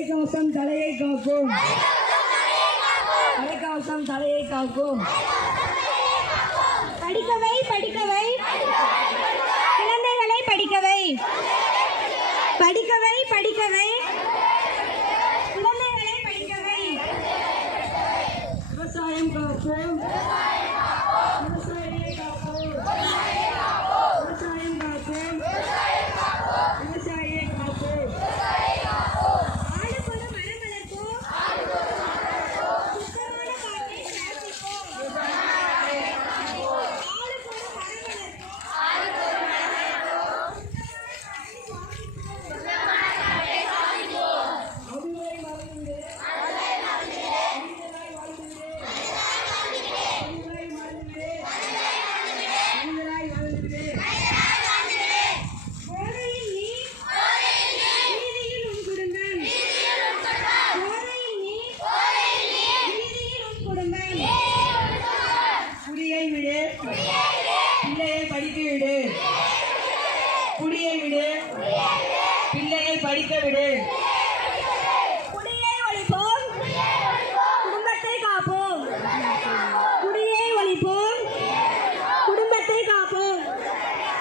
தலைக்கவசம் தலையை காக்கும், தலைக்கவசம் தலையை காக்கும். படிக்கவை படிக்கவை குழந்தைகளை படிக்கவை, படிக்கவை படிக்கவை குழந்தைகளை படிக்கவை. விவசாயம் காப்போம், விவசாயியை காப்போம், விவசாயம் காப்போம், விவசாயியை காப்போம். ஆளுக்கொரு மரம் வளர்ப்போம், சுத்தமான காற்றை சுவாசிப்போம். ஆளுக்கொரு மரம் வளர்ப்போம், அதுவரை வாழ்ந்துவிடு, அதுவரை வாழ்ந்துவிடு, அதுவரை வாழ்ந்துவிடு. கோடையில் நீ வீதியில் உன் குடும்பம், கோடையில் நீ வீதியில் உன் குடும்பம். குடியை விடு, பிள்ளையை படிக்க விடு, குடியை விடு, பிள்ளையை படிக்க விடு.